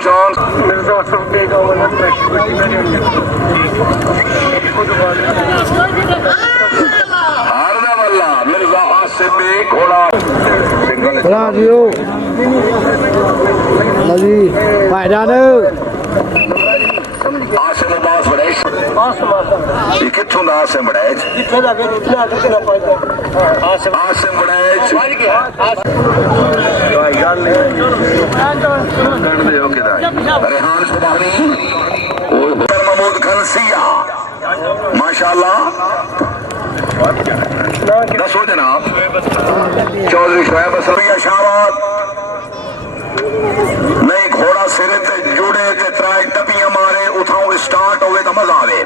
पहचान हारने वाला मिर्जा आसिम में घोड़ा जी phải ra nữa Asim Abbas बड़ैच ये कित्थों दा आसिम बड़ैच आसिम बड़ैच रेहान सुबानी महमूद खनसिया माशाल्लाह दसो जनाब चौधरी शोएब असलमिया शाहबाद नहीं घोड़ा सिरे ते जुड़े ते त्राई टपियां मारे उठाओ स्टार्ट होवे तो मजा आवे।